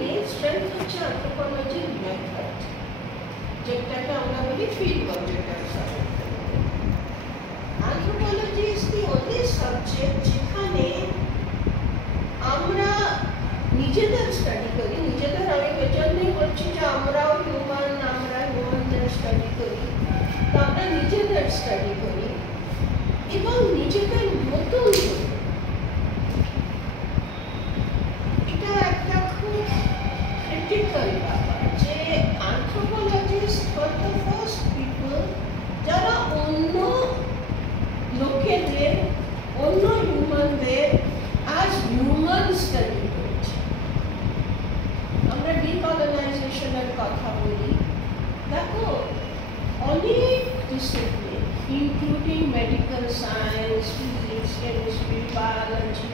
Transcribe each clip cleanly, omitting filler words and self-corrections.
Main strength হচ্ছে অ্যানথ্রোপোলজির মেথড, যেটাকে আমরা বলি field work. Anthropology is the only subject যেখানে আমরা নিজেদের স্টাডি করি। নিজেদের আমি এজন্যই বলছি যে আমরাও হিউম্যানদের স্টাডি করি। তো আমরা নিজেদের স্টাডি করি এবং নিজেদের নতুন এটা একটা খুব ক্রিটিক্যাল ব্যাপার যে অ্যানথ্রোপোলজিস্ট ফর দ্য ফার্স্ট পিপল যারা অন্য লোকেদের, অন্য হিউম্যানদের অ্যাজ হিউম্যান স্টাডি করছে। আমরা ডিকলোনাইজেশনের কথা বলি, দেখো অনেক discipline including medical science, physics, chemistry, biology.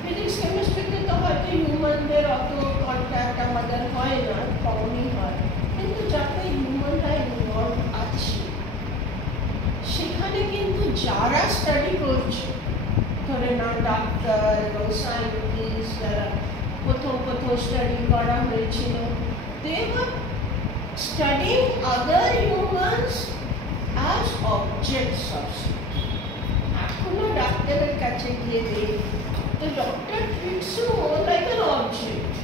Physics কেমিস্ট্রিতে তো হয়তো হিউম্যানদের অত কন্ট্যাক্ট আমাদের হয় না, কমই হয়, কিন্তু যাতে হিউম্যানরা ইনভলভ আছে সেখানে কিন্তু যারা স্টাডি করছে, ধরে না ডাক্তার এবং সায়েন্টিস্ট যারা প্রথম স্টাডি করা হয়েছিল, they were studying other humans as objects of study. এখনো ডাক্তারের কাছে গিয়ে the doctor treats you more like an object.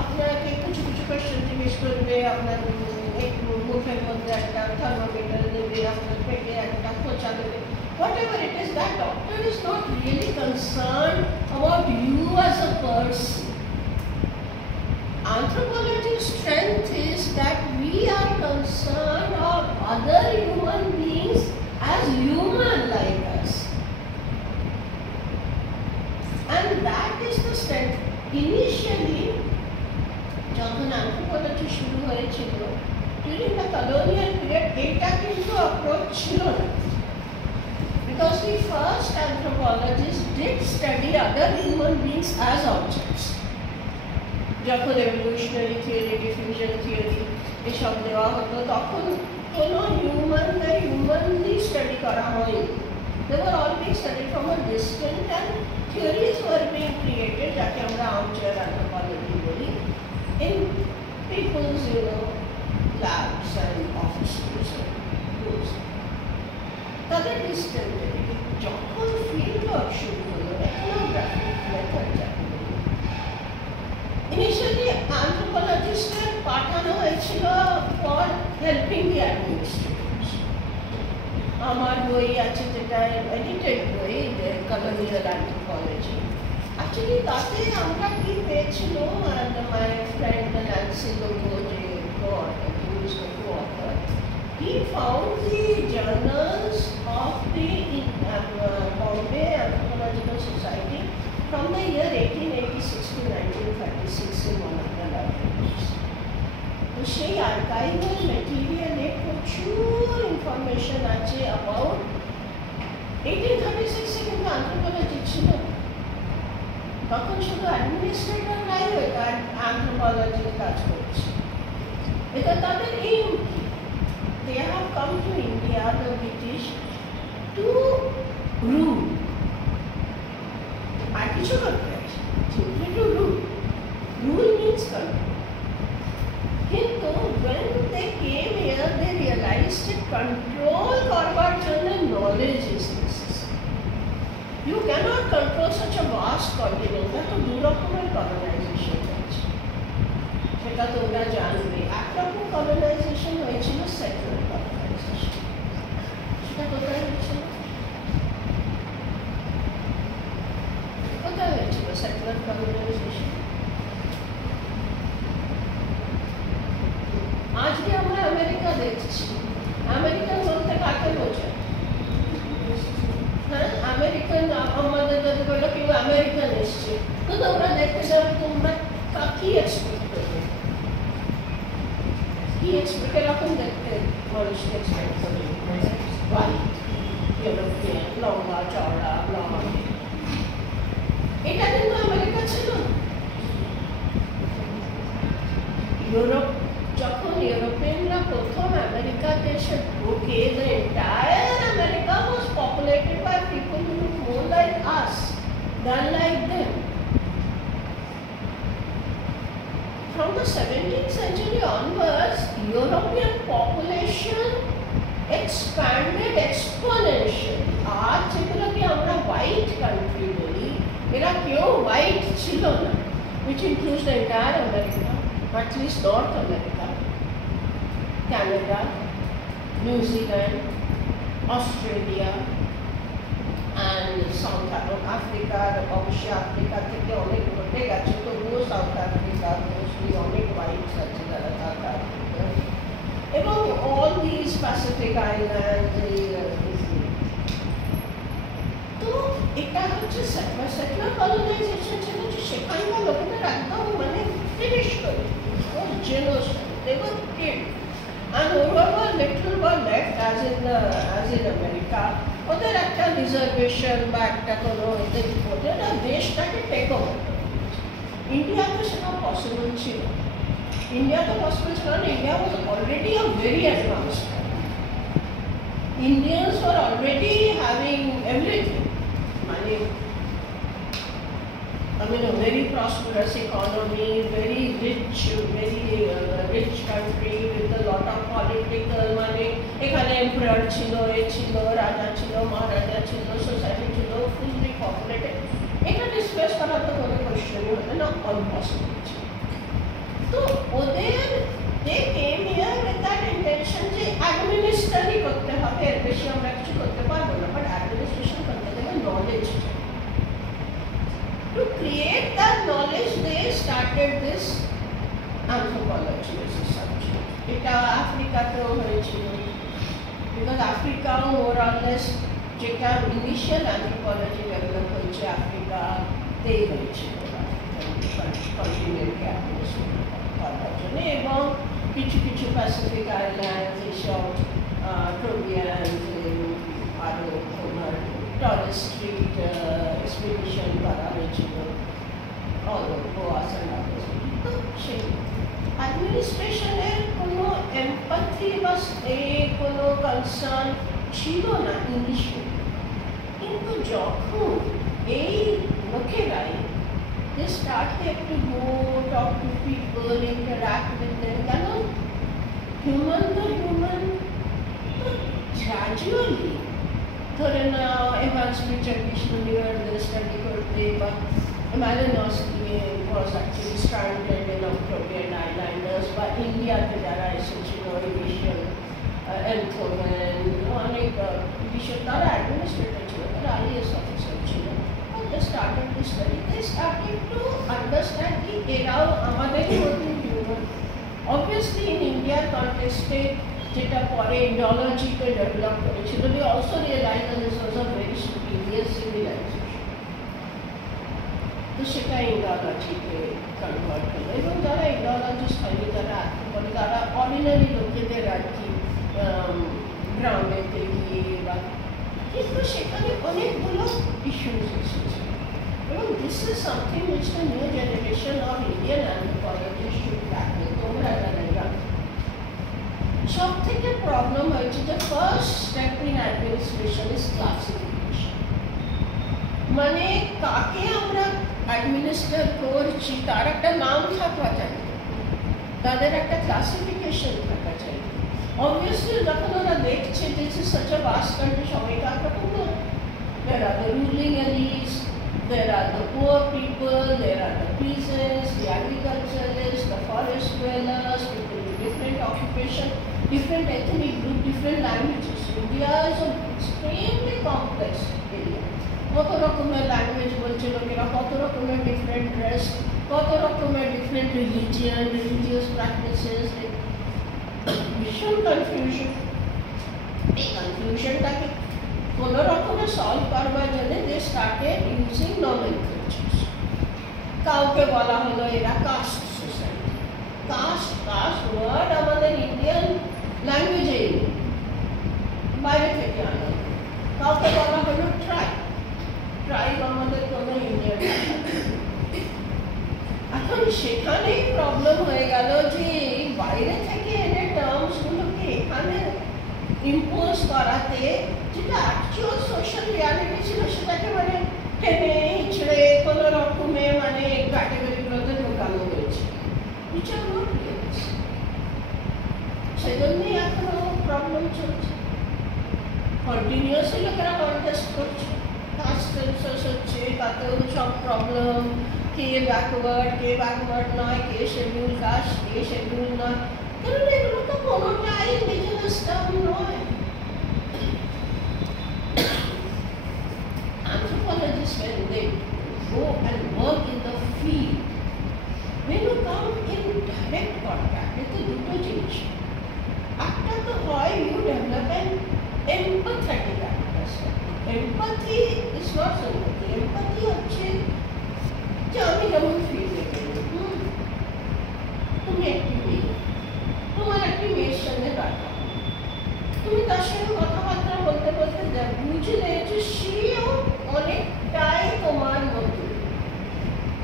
আপনাকে কিছু কোয়েশ্চেন জিজ্ঞেস করবে, আপনার একটু মুখের মধ্যে একটা থার্মোমিটার দেবে, আপনার পেটে একটা খোঁচা দেবে, whatever it is, that doctor is not really concerned about you as a person. Anthropology's strength is that we are concerned of other human beings as human like us. And that is the strength. Initially, যখন anthropology শুরু হয়েছিল, during the colonial period, এটা কিন্তু approach ছিল না। Because the first anthropologists did study other human beings as objects. যখন evolutionary theory, diffusion theory এসব দেওয়া হতো, তখন কোনো humanly study করা হয়নি। They were all being studied from a distance and theories were being created, যাকে আমরা armchair anthropology বলি, in people's labs and offices and those. তাদের distance যখন field work শুরু হলো, ethnographic method যাকে বলি, initially anthropologists পাঠানো হয়েছিল for helping the administrators. আমার বই আছে যেটা এডিটেড বই, colonial anthropology. Actually তাতে আমরা কি পেয়েছিল, and my friend Nancy Logo, যে co-author, he found the journals of the Bombay Anthropological Society from the year 1886 to 1936 in one of the libraries. তো সেই আর্কাইভাল মেটেরিয়ালে প্রচুর ইনফরমেশন আছে অ্যাবাউট 1836 এ কিন্তু অ্যানথ্রোপোলজি ছিল। তখন শুধু অ্যাডমিনিস্ট্রেটররাই অ্যানথ্রোপোলজির কাজ করছে। এটা তাদের এইম কি? They have come to India, the British, to rule. আর কিছু করতে আছে, simply to rule. Rule means control. কিন্তু when they came here, they realized that control করবার জন্য knowledge is necessary. You cannot control such a vast continent. তো দু রকমের colonization হয়েছে, সেটা তোমরা জানবে। একরকম colonization হয়েছিল settler colonization। সেটা কোথায় হয়েছিল? কোথায় হয়েছিল settler colonization? আজকে আমরা আমেরিকা দেখছি। আমেরিকান বলতে কাকে বোঝায়? হ্যাঁ, আমেরিকান আমাদের যদি বলো কেউ আমেরিকান এসছে, তো তোমরা দেখতে যাও, তোমরা কি এক্সপেক্ট করবে? কি এক্সপেক্ট, এরকম দেখতে মানুষকে এক্সপেক্ট করবে? হোয়াইট, ইউরোপিয়ান, লম্বা চওড়া, ব্লন্ড। এটা কিন্তু আমেরিকা ছিল না। ইউরোপ যখন ইউরোপিয়ানরা প্রথম আমেরিকাতে এসে ঢোকে, the entire America was populated by people who look more like us than like them. the 17th century onwards, European population expanded exponentially. आज যেগুলোকে আমরা white country বলি, এরা কেউ white ছিল না, which includes the entire America, at least North America, Canada, New Zealand, Australia, and South Africa. অবশ্যই আফ্রিকা থেকে অনেক ঘটে গেছে, তবুও সাউথ আফ্রিকা মোস্টলি অনেক হোয়াইটস আছে যারা সাউথ আফ্রিকা, এবং অল দিস প্যাসিফিক আইল্যান্ড। তো এটা হচ্ছে সেকুলার কলোনাইজেশন ছিল, যে সেখানকার লোকেদের একদম মানে ফিনিশ করে genocide, they were killed, and whoever little were left as in America, ওদের একটা রিজার্ভেশন বা একটা কোনো ওদের দেশটাকে টেক ওভার করে। ইন্ডিয়াতে সেটা পসিবল ছিল, ইন্ডিয়াতে পসিবল ছিল না, India was already a very advanced country. Indians were already having everything. I mean, a very prosperous economy, very rich country with a lot of political money. এখানে emperor ছিল, রাজা ছিল, মহারাজা ছিল, সোসাইটি ছিল, fully populated. এটা ডিসকাস করার তো কোনো কোশ্চেনই হতো না, impossible ছিল। তো ওদের they came here with that intention যে অ্যাডমিনিস্ট্রেটই করতে হবে, এর বেশি আমরা কিছু করতে পারবো না, বাট অ্যাডমিনিস্ট্রেশন করতে গেলে knowledge. To create that knowledge, they started this anthropology as a subject. এটা আফ্রিকাতেও হয়েছিল, because আফ্রিকাও more or less যেটা ইনিশিয়াল অ্যানথ্রোপোলজি ডেভেলপ হয়েছে আফ্রিকাতেই হয়েছিল, কন্টিনেন্টকে অ্যাডমিনিস্ট্রেট করার জন্য, এবং কিছু কিছু প্যাসিফিক আইল্যান্ড এসব টোবিয়ান আরও তোমার টরেস স্ট্রিট এক্সপিডিশন করা হয়েছিল, তো সেই অ্যাডমিনিস্ট্রেশনের কোনো এমপ্যাথি বা কোনো কনসার্ন ছিল না ইনিশিয়ালি। কিন্তু যখন এই লোকেরাই they started to go talk to people, interact with them, কেন human to human, তো gradually ধরে নাও এভান্সলি টার্কিশ ইউনিভার্সিটি স্টাডি করতে, বা Malinowski was actually stranded in Octobian Islanders, বা ইন্ডিয়াতে যারা এসেছিল এডিশন এনথোম্যান, অনেক এডিশন তারা অ্যাডমিনিস্ট্রেটর ছিল, তারা আইএস অফিসার ছিল। They started to study, they started to understand কি এরাও আমাদের মতন human. Obviously in India context যেটা পরে ইন্ডোলজিকে ডেভেলপ করেছিল, they also realized that this was a very superior civilization. তো সেটা ইন্ডোলজিকে কনভার্ট হলো, এবং যারা ইন্ডোলজিস্ট হয়নি, যারা বলে তারা অর্ডিনারি লোকেদের আর কি গ্রামেতে গিয়ে বা, কিন্তু সেখানে অনেকগুলো ইস্যুস এসেছে, এবং this is something which the new generation of Indian anthropologist should tackle. তোমরা যারা সব থেকে প্রবলেম হয়েছে যে first step in administration is classification, মানে কাকে আমরা অ্যাডমিনিস্ট্রেট করছি তার একটা নাম থাকা চাই, তাদের একটা ক্লাসিফিকেশন থাকা চাই। অবভিয়াসলি যখন ওরা দেখছে this is such a vast country, সবাই তো একরকম না, there are the ruling elites, there are the poor people, there are the peasants, the agriculturalists, the forest dwellers, people with different occupation, different ethnic group, different languages. India is an extremely complex area. কত রকমের ল্যাঙ্গুয়েজ বলছে লোকেরা, কত রকমের different dress, কত রকমের different religion, religious practices, ভীষণ কনফিউশন। এই কনফিউশনটাকে কোনো রকমের সলভ করবার জন্য দে স্টার্টেড ইউজিং নমেনক্লেচার্স। কাউকে বলা হলো এরা কাস্ট সোসাইটি, কাস্ট ওয়ার্ড আমাদের ইন্ডিয়ান ল্যাঙ্গুয়েজেই বাইরে থেকে আনা। কাউকে বলা হলো ট্রাইব আমাদের কোনো ইন্ডিয়ান। এখন সেখানেই প্রবলেম হয়ে গেল যে বাইরে থেকে এনে টার্মসগুলোকে এখানে ইম্পোজ করাতে, যেটা অ্যাকচুয়াল সোশ্যাল রিয়ালিটি ছিল সেটাকে মানে টেনে হিচড়ে কোনো রকমে মানে ক্যাটেগরিগুলোতে ঢোকানো হয়েছে, which are চলছে, কন্টিনিউয়াসলি লোকেরা কন্টেস্ট করছে, কাস্ট সেন্সাস হচ্ছে, তাতেও সব প্রবলেম, কে ব্যাকওয়ার্ড নয়, কে শিডিউল কাস্ট, কে শিডিউল নয়, কারণ এগুলো তো কোনোটাই ইন্ডিজিনাস টার্ম নয়। Anthropologists, when they go and work in the field, when you come in direct contact with the দুটো জিনিস, একটা তো হয় you develop an empathetic understanding. Empathy is not sympathy. Empathy হচ্ছে যে আমি যেমন ফিল করি, তুমি একটি মেয়ে, তোমার একটি মেয়ের সঙ্গে দেখা, তুমি তার সঙ্গে কথাবার্তা বলতে বলতে যা বুঝলে যে সেও অনেকটাই তোমার মতো,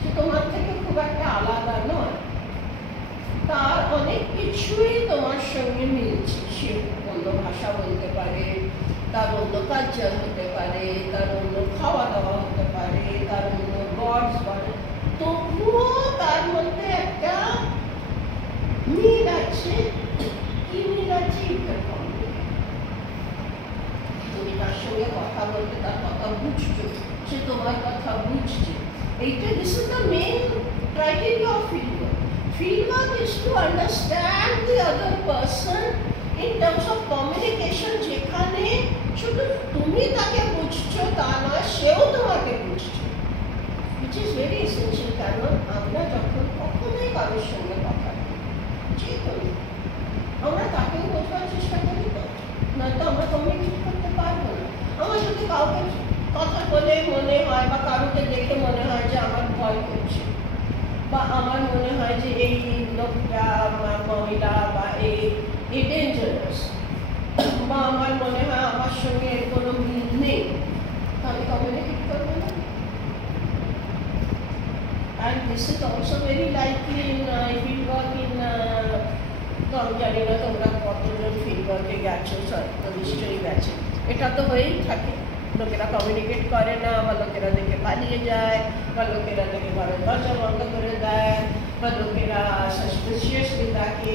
সে তোমার থেকে খুব একটা আলাদা নয়, তার অনেক কিছুই তোমার সঙ্গে মিলছে। সে অন্য ভাষা বলতে পারে, তার অন্য কালচার হতে পারে, তার অন্য খাওয়া দাওয়া হতে পারে, তার অন্য গডস বলে, তবুও তার মধ্যে একটা মিল আছে। কি মিল আছে? তুমি তার সঙ্গে কথা বলতে তার কথা বুঝছো, সে তোমার কথা বুঝছে। এইটা this is the main criteria of fieldwork. Fieldwork is to understand the other person in terms of communication, যেখানে শুধু তুমি তাকে বুঝছো তা নয়, সেও তোমাকে বুঝছে, which is very essential। কারণ আমরা যখন কখনোই কারোর সঙ্গে কথা বলি, যে করি আমরা তাকেও বোঝার চেষ্টা করি, তো নয়তো আমরা কমিউনিকেট করতে পারবো না। আমার যদি কাউকে কথা বলে মনে হয় বা কারোকে দেখে মনে হয় যে আমার ভয় করছে, বা আমার মনে হয় যে এই লোকটা মহিলা বা এই ডেঞ্জারাস, বা আমার মনে হয় আমার সঙ্গে এর কোনো মিল নেই, তাহলে কমিউনিকেট করবো না। And this is also very likely in fieldwork in আমি জানি না তোমরা কতজন ফিল্ডওয়ার্কে গেছো, তো নিশ্চয়ই গেছে। এটা তো হয়েই থাকে, লোকেরা কমিউনিকেট করে না, বা লোকেরা দেখে পালিয়ে যায়, বা লোকেরা দেখে ঘরের দরজা বন্ধ করে দেয়, বা লোকেরা সাসপিশিয়াসলি থাকে,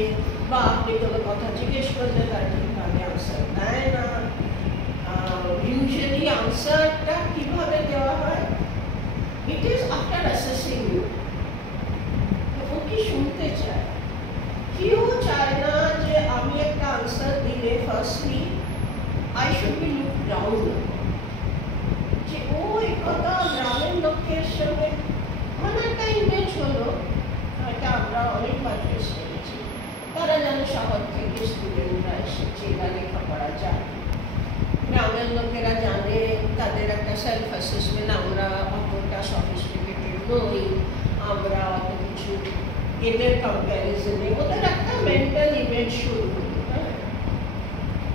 বা আপনি কোনো কথা জিজ্ঞেস করলে তার ঠিকভাবে আনসার দেয় না। ইউজুয়ালি আনসারটা কীভাবে দেওয়া হয়? It is after assessing you. ও কি শুনতে চায়? কেউ চায় না যে আমি একটা আনসার দিলে firstly I should be look down, যে ওই কথা গ্রামের লোকের সঙ্গে মানে একটা ইমেজ হলো, এটা আমরা অনেকবার ফেস করেছি। তারা যেন শহর থেকে স্টুডেন্টরা এসেছে বা লেখাপড়া যায়, গ্রামের লোকেরা জানে তাদের একটা সেলফ অ্যাসেসমেন্ট, আমরা অতটা সফিস্টিকেটেড নই, আমরা অত কিছু, এদের কম্প্যারিজনে ওদের একটা মেন্টাল ইমেজ শুরু হলো।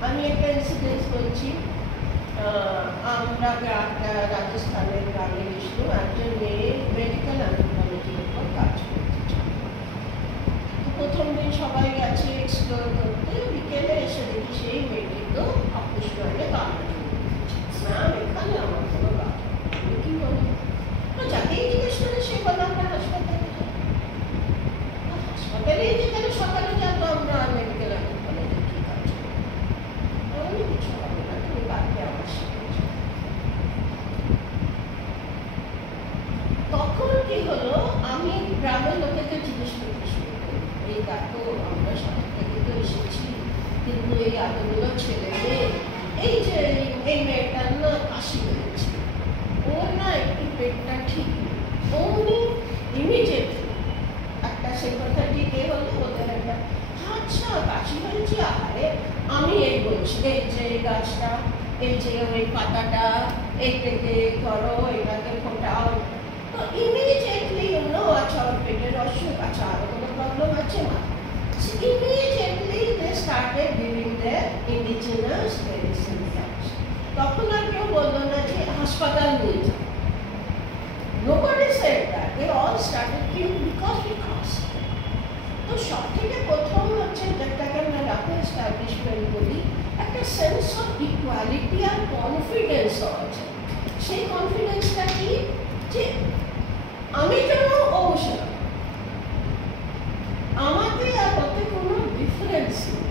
আমি একটা ইনসিডেন্স বলছি। আমরা একটা রাজস্থানের গ্রামে গেছিলাম, একজন মেয়ে মেডিকেল অ্যান্থ্রোপোলজির উপর কাজ করতে চায়। তো প্রথম দিন সবাই গেছে এক্সপ্লোর করতে, বিকেলে এসে দেখি সেই মেয়েটি তো অপুষ্পনে কান্না করছে, ম্যাম এখানে আমার কোনো বাধা, আমি কি বলি যাকেই জিজ্ঞেস করে সে বলে আমরা হাসপাতালে যাই, হাসপাতালে যেখানে সকালে যাবো আমরা মেডিকেল অ্যান্থ্রোপোলজি কি কাজ করি, আমি কিছু হবে না, তুমি বাড়িতে আমার সাথে। তখন কি হলো, আমি গ্রামের লোকেদের জিজ্ঞেস করতে শুরু করি, এই দেখো আমরা শহর থেকে তো এসেছি, কিন্তু এই এতগুলো ছেলে মেয়ে, এই যে এই মেয়েটার না কাশি হয়েছে, ওর না একটু পেটটা ঠিক নেই, অমনি ইমিডিয়েটলি একটা সেক্রেটারি কে হলো ওদের একটা, আচ্ছা কাশি হয়েছে, আরে আমি এই বলছি, এই যে এই গাছটা, এই যে ওই পাতাটা, এইটাকে করো, এটাকে ফোটাও, তো ইমিডিয়েটলি আচ্ছা ওর পেটের অসুখ, আচ্ছা আরো কোনো প্রবলেম আছে না, immediately they started giving their indigenous medicine facts. তখন আর কেউ বললো না যে হাসপাতাল নিয়ে যাও, nobody said that, they all started giving because we asked. তো সব থেকে প্রথম হচ্ছে যেটাকে আমরা রাখো এস্টাবলিশমেন্ট বলি, একটা সেন্স অফ ইকুয়ালিটি আর কনফিডেন্স হওয়া যায়। সেই কনফিডেন্সটা কি, যে আমি যেন অবসর, আমাকে আর তাতে কোনো ডিফারেন্স নেই,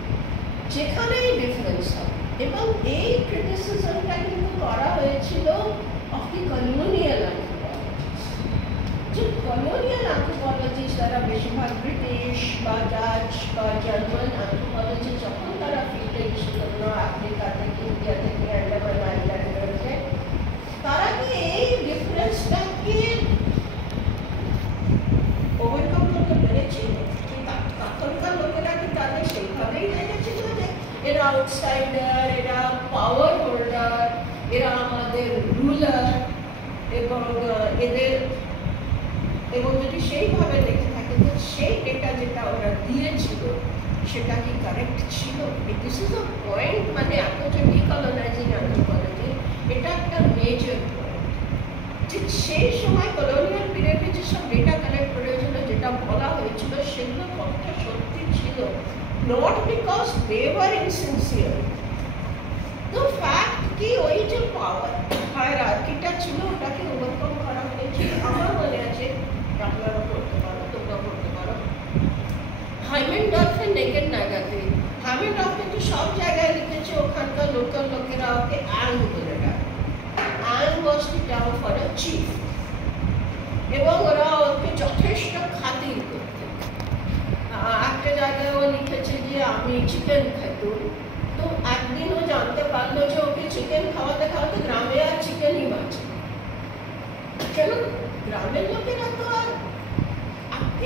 যেখানেই ডিফারেন্স হবে। এবং এই ক্রিটিসিজমটা কিন্তু করা হয়েছিল অফ দি কলোনিয়াল অ্যানথ্রোপোলজিস্ট। যে কলোনিয়াল অ্যানথ্রোপোলজিস্ট যারা বেশিরভাগ ব্রিটিশ বা ডাচ বা জার্মান অ্যানথ্রোপোলজিস্ট যখন তারা ফিল্ডে গেছিল আফ্রিকা থেকে, ইন্ডিয়া থেকে, আন্দামান আইল্যান্ডে, তারা কি এই ডিফারেন্সটাকে ওভারকাম করতে পেরেছিল? তখনকার লোকেরা কি তাদের সেইভাবেই জেনেছিল যে এরা আউটসাইডার, এরা পাওয়ার হোল্ডার, এরা আমাদের রুলার, এবং যদি সেইভাবে দেখে থাকে তো সেই ডেটা যেটা ওরা দিয়েছিল সেটা কি কারেক্ট ছিল? দিস ইজ আ পয়েন্ট, মানে এত যে ডিকলোনাইজিং অ্যানথ্রোপোলজি, এটা একটা মেজর পয়েন্ট। যে সেই সময় কলোনিয়াল পিরিয়ডে যেসব ডেটা কালেক্ট করা হয়েছিল, যেটা বলা হয়েছিল, সেগুলো কতটা সত্যি ছিল, not because they were insincere. তো ফ্যাক্ট কি ওই যে পাওয়ার হায়ারার্কিটা ছিল ওটাকে ওভারকাম করা হয়েছিল। আমার মনে আছে, আপনারা করতে পারো, তোমরা করতে পারো, হাইমেনডর্ফের নেকেড নাগাতে, হাইমেনডর্ফ কিন্তু সব জায়গায় লিখেছে ওখানকার লোকাল লোকেরা ওকে অ্যাং বলে ডাকে। অ্যাং ওয়াজ the term for a chief, এবং ওরা ওকে যথেষ্ট খাতির করতে। একটা জায়গায় ও লিখেছে যে আমি চিকেন খেতুম, তো একদিন ও জানতে পারলো যে ওকে চিকেন খাওয়াতে খাওয়াতে গ্রামে আর চিকেনই বাঁচে। কেন গ্রামের লোকেরা তো আর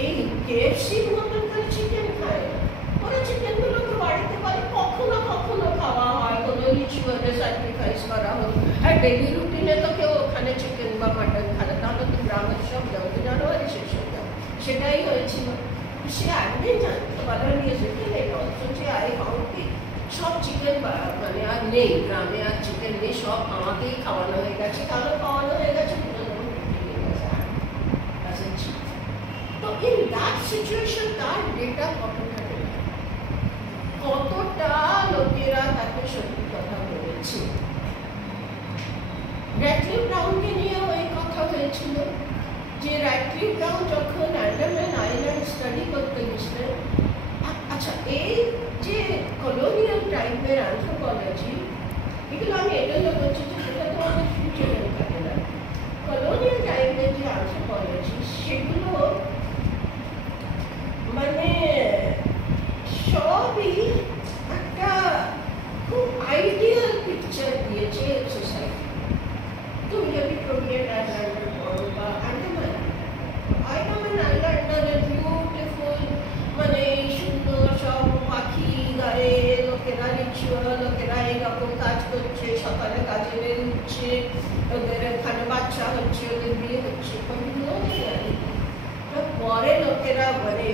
এই কেএফসির মতন করে চিকেন খায় না, ওরা চিকেনগুলোকে বাড়িতে পারে কখনো কখনো খাওয়া হয়, কোনো রিচুয়ালে স্যাক্রিফাইস করা হয়। আর ডেইলি রুটিনে তো কেউ ওখানে চিকেন বা মাটন খায়, তাহলে তো গ্রামের সব জন্তু জানোয়ারই শেষ হয়ে যায়। সেটাই হয়েছিল। সে একদিন জানতে পারলো নিয়ে যেতে অথচ আই ফাউন্ড কি সব চিকেন মানে আর নেই, গ্রামে আর চিকেন নেই, সব আমাকেই খাওয়ানো হয়ে গেছে, কালো খাওয়ানো হয়ে গেছে। তো ইন দ্যাট সিচুয়েশন তার ডেটা কতটা লোকেরা তাকে সত্যি কথা বলেছে। র্যাটক্লিফ ব্রাউনকে নিয়েও এই কথা হয়েছিল যে র্যাটক্লিফ ব্রাউন যখন আন্দামান আইল্যান্ড স্টাডি করতে গেছিলেন, আচ্ছা এই যে কলোনিয়াল টাইপের অ্যানথ্রোপোলজি, এগুলো আমি এই জন্য বলছি যে সেটা তো আমাদের ফিউচারে থাকে না। কলোনিয়াল টাইপের যে অ্যানথ্রোপোলজি সেগুলো মানে সবই একটা খুব আইডিয়াল পিকচার দিয়েছে সোসাইটি। তুমি যদি প্রোভিয়েট আইল্যান্ডের পড়ো বা আন্দামান আইল্যান্ডের বিউটিফুল, মানে সুন্দর সব পাখি গায়ে, লোকেরা রিচুয়াল, লোকেরা এইরকম কাজ করছে, সকালে কাজে বের উঠছে, ওদের এখানে বাচ্চা হচ্ছে, ওদের বিয়ে হচ্ছে, পরে লোকেরা মানে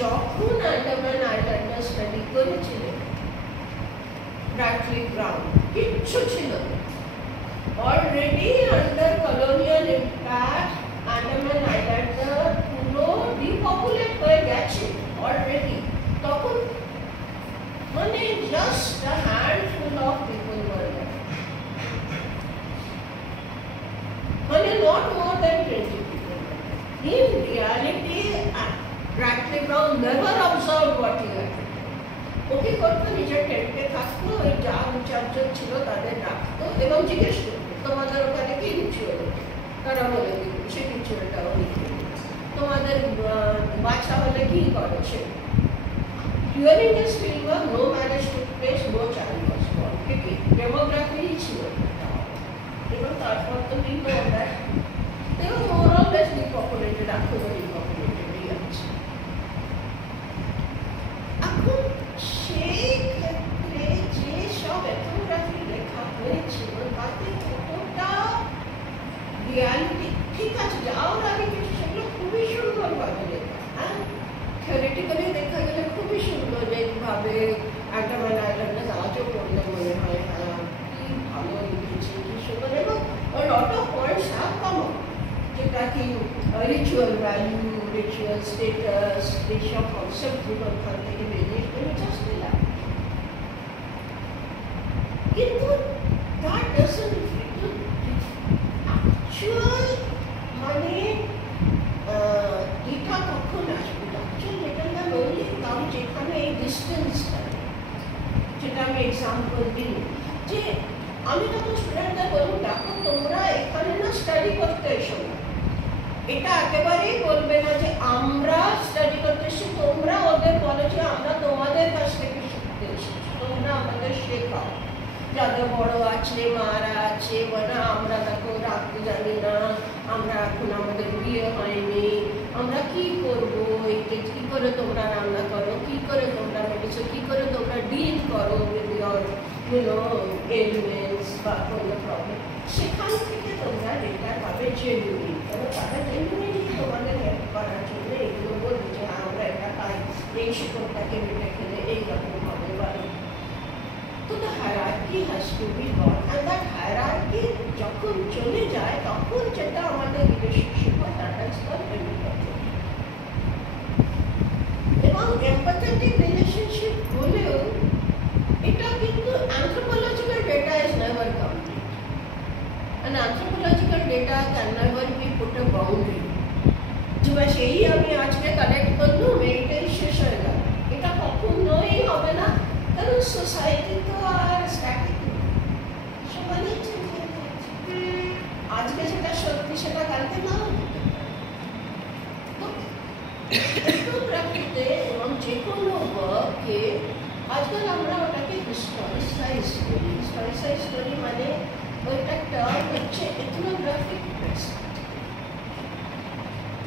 যখন আন্দামান আইল্যান্ডার স্টাডি করেছিলেন র্যাটক্লিফ ব্রাউন, কিচ্ছু ছিল না। Already under colonial impact Andaman আইল্যান্ডটা পুরো ডিপপুলেট হয়ে গেছে অলরেডি। তখন মানে just a handful of people were there, মানে not more than 20 people. In reality, Ratcliffe Brown never observed what he had. ওকে করতো, নিজের টেন্টে থাকতো, ওই যা চারজন ছিল তাদের ডাকতো এবং জিজ্ঞেস করতো তোমাদের ওখানে কি রিচুয়াল হতো, তারা বলে দিত সে রিচুয়ালটাও লিখে দিত। তোমাদের বাচ্চা হলে কি করো সে। During this fieldwork, no marriage took place, no child was born. ঠিকই ডেমোগ্রাফি ছিল, এবং তারপর তো we know that they were more or less depopulated, এখনো depopulated আছে। এখন সেই ক্ষেত্রে যে সব এথনোগ্রাফি লেখা হয়েছিল তাতে কতটা রিয়ালিটি, ঠিক আছে যা ওরা লিখেছে সেগুলো খুবই সুন্দরভাবে লেখা, হ্যাঁ থিওরিটিক্যালি দেখা গেলে খুবই সুন্দর, যেভাবে আন্দামান আইল্যান্ডে আজও পড়লে মনে হয় হ্যাঁ কি ভালো লিখেছে, কি সুন্দর, এবং lot of points have come up, যেটা কি রিচুয়াল ভ্যালু, রিচুয়াল স্টেটাস, এইসব কনসেপ্টগুলো ওখান থেকে বেরিয়ে জাস্ট দিলাম। কিন্তু that doesn't reflect the actual মানে এটা কখন আসবে, অ্যাকচুয়াল ডেটা না বললে কারণ যেখানে এই ডিস্টেন্সটা যেটা আমি এক্সাম্পল দিই, যে আমি তখন স্টুডেন্টদের বলবো, দেখো তোমরা এখানে না স্টাডি করতে এসো না, এটা একেবারেই বলবে না যে আমরা স্টাডি করতে এসেছি, তোমরা ওদের বলো যে আমরা তোমাদের কাছ থেকে শিখতে এসেছি, তোমরা আমাদের শেখাও। যাদের বড় আছে, মারা আছে, বলে আমরা দেখো রাখতে জানি না, আমরা এখন আমাদের বিয়ে হয়নি, আমরা কি করবো, এইটা কি করে তোমরা রান্না করো, কি করে তোমরা মেডিসিন, কি করে তোমরা ডিল করো উইথ ইয়োর এলিমেন্টস বা কোনো প্রবলেম, সেখান থেকে তোমরা ডেটা পাবে জেনুইন। কারণ তারা জেনুইনলি তোমাদের হেল্প করার জন্য এগুলো বলবে যে আমরা এটা পাই, এই শিক্ষকটাকে বেটে খেলে এইরকম হবে বা। তো the hierarchy has to be gone, and that hierarchy যখন চলে যায় তখন যেটা আমাদের রিলেশনশিপ হয়, that is called empathy. এবং empathetic relationship হলেও এটা কিন্তু anthropological data is never complete. An anthropological data can never be put a boundary. যে বাস এই আমি আজকে কানেক্ট করলাম, এইটাই শেষ হয়ে গেল, এটা কখনোই হবে না। কারণ সোসাইটি তো আর স্ট্যাটিক সমানই চলছে, আজকে যেটা সত্যি সেটা কালকে না হতে পারে। এবং যে কোনো ওয়ার্ককে আজকাল আমরা ওটাকে হিস্টোরিসাইজ করি। হিস্টোরিসাইজ করি মানে ওইটা টার্ম হচ্ছে ethnographic present.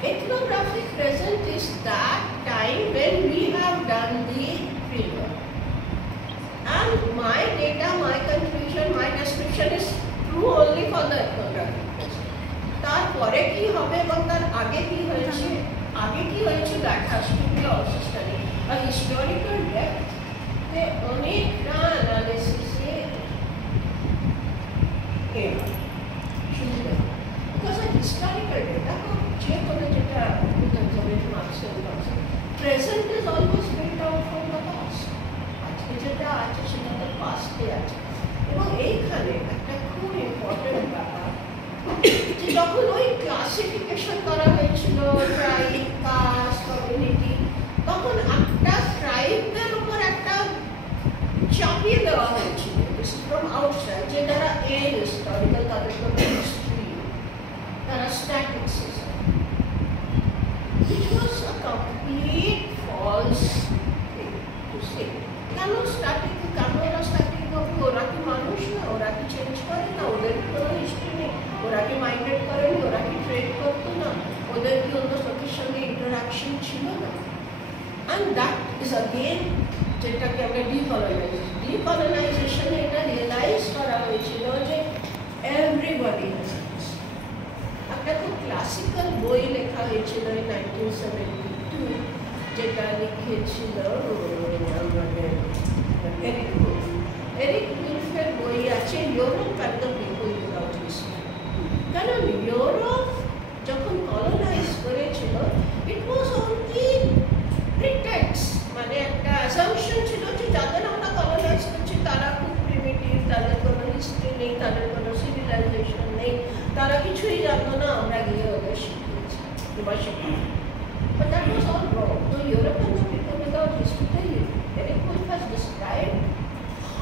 Ethnographic present is that time when we have done the fieldwork. And my data, my conclusion, my description is true only for the ethnographic present. তারপরে কি হবে এবং তার আগে কি হয়েছে, that has to be also studied. A historical depth তে অনেকটা অ্যানালিসিসে সুবিধা। Because a historical data যে কোনো যেটা কনজারভেটিভ মার্কসের concept, present is always built out from the past. আজকে যেটা আছে সেটা তো পাস্টে আছে। এবং এইখানে একটা খুব ইম্পর্টেন্ট ব্যাপার, যে যখন ওই ক্লাসিফিকেশন করা হয়েছিল ট্রাইব, কাস্ট, কমিউনিটি, তখন একটা ট্রাইবদের উপর একটা চাপিয়ে দেওয়া হয়েছিল ফ্রম আউটসাইড, যে তারা হিস্টোরিক্যাল, তাদের কোনো হিস্ট্রি, তারা statistics, which was a complete false thing to say. কেন স্ট্যাটিক, কেন ওরা স্ট্যাটিক হবে? ওরা কি মানুষ না? ওরা কি চেঞ্জ করে না? ওদের কোনো হিস্ট্রি নেই? ওরা কি মাইগ্রেট করেনি? ওরা কি ট্রেড করতো না? ওদের কি অন্য লোকের সঙ্গে ইন্টারাকশন ছিল না? And that is again যেটাকে আমরা ডিকলোনাইজেশনে এটা রিয়েলাইজ করা হয়েছিল যে এভরিবডি হ্যাজ একটা খুব ক্লাসিক্যাল বই লেখা হয়েছিল এই 1972, যেটা লিখেছিল আমাদের এরিক উইলফের বই আছে Europe and the people without history. কারণ ইউরোপ যখন কলোনাইজ করেছিল, ইট ওয়াজ অনলি প্রিটেক্সট, মানে একটা অ্যাসাম্পশন ছিল যে যাদের আমরা কলোনাইজ করছি তারা খুব প্রিমিটিভ, তাদের কোনো হিস্ট্রি নেই, তাদের কোনো সিভিলাইজেশন নেই, তারা কিছুই জানতো না, আমরা গিয়ে ওদের শিখিয়েছি বা শিখাই। But that was all wrong. So Europe and the people without history, Eric Wolf has described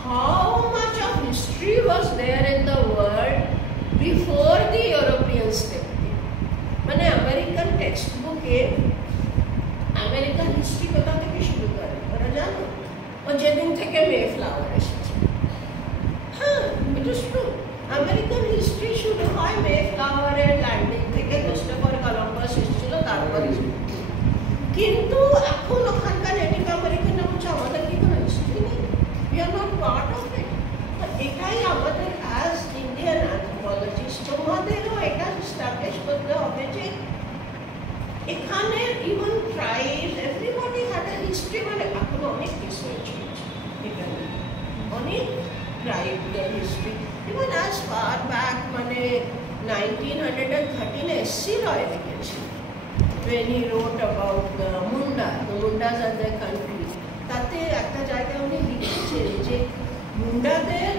how much of history was there in the world before the Europeans stepped in. মানে আমেরিকান টেক্সট বুকে American history কোথা থেকে শুরু করে ওরা জানো? ও যেদিন থেকে মেফ্লাওয়ার এসেছে। হ্যাঁ, it is true. American history শুরু হয় মেফ্লাওয়ারের ল্যান্ডিং থেকে, ক্রিস্টোফার কলম্বাস এসেছিল তারপরে। কিন্তু এখন ওখানকার নেটিভ আমেরিকান বলছে আমাদের কি কোনো হিস্ট্রি নেই, we are not part of it. এটাই আমাদের অ্যাজ ইন্ডিয়ান অ্যানথ্রোপোলজিস্ট তোমাদেরও এটা এস্টাবলিশ করতে হবে যে এখানে even tribes, everybody had a history. মানে এখন অনেক রিসার্চ হচ্ছে এখানে, অনেক ট্রাইবদের history, even as far back মানে 1913 SC Roy লিখেছে, when he wrote about the Mundas and their country, তাতে একটা জায়গায় উনি লিখেছেন যে মুন্ডাদের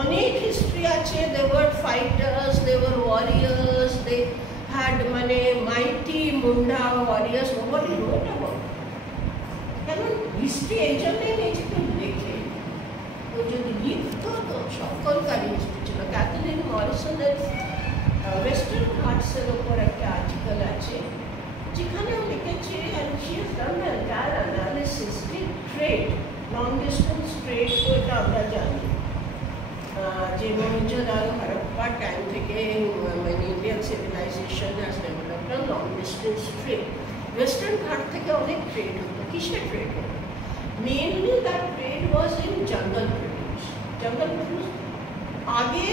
অনেক হিস্ট্রি আছে, they were fighters, they were warriors, they had মানে mighty Munda warriors, nobody wrote about it. কারণ হিস্ট্রি এই জন্যই নেই যে কেউ লেখে, ও যদি লিখত তো সকলকারই হিস্ট্রি ছিল। ক্যাথলিন মরিসনের ওয়েস্টার্ন ঘাটসের ওপর একটা আর্টিকেল আছে যেখানে ও লিখেছে and she has done the entire analysis যে ট্রেড লং ডিস্টেন্স ট্রেড তো এটা আমরা জানি যে মহেঞ্জোদারো হরপ্পা টাইম থেকে মানে Indian civilization has developed long distance trade. Western Ghat থেকে অনেক ট্রেড হতো। কিসের ট্রেড হতো? Mainly that trade was in jungle produce. Jungle produce আগে